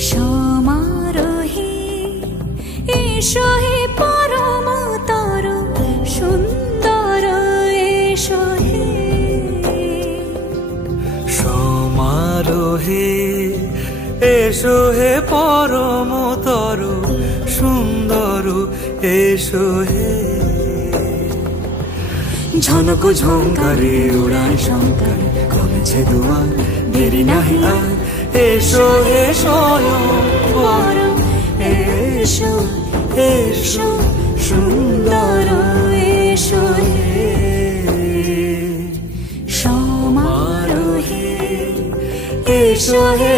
সমারোহে এসো হে পরমতর সুন্দর এসো হে সমারোহে এসো হে পরমতর সুন্দর এসো হে ঝনক ঝঙ্কারে উড়ায় শঙ্কার কমেছে দুয়ার দেরি নাহি আর এসো হে স্বয়ং বর এসো এসো সুন্দর এসো হে সমারোহে এসো হে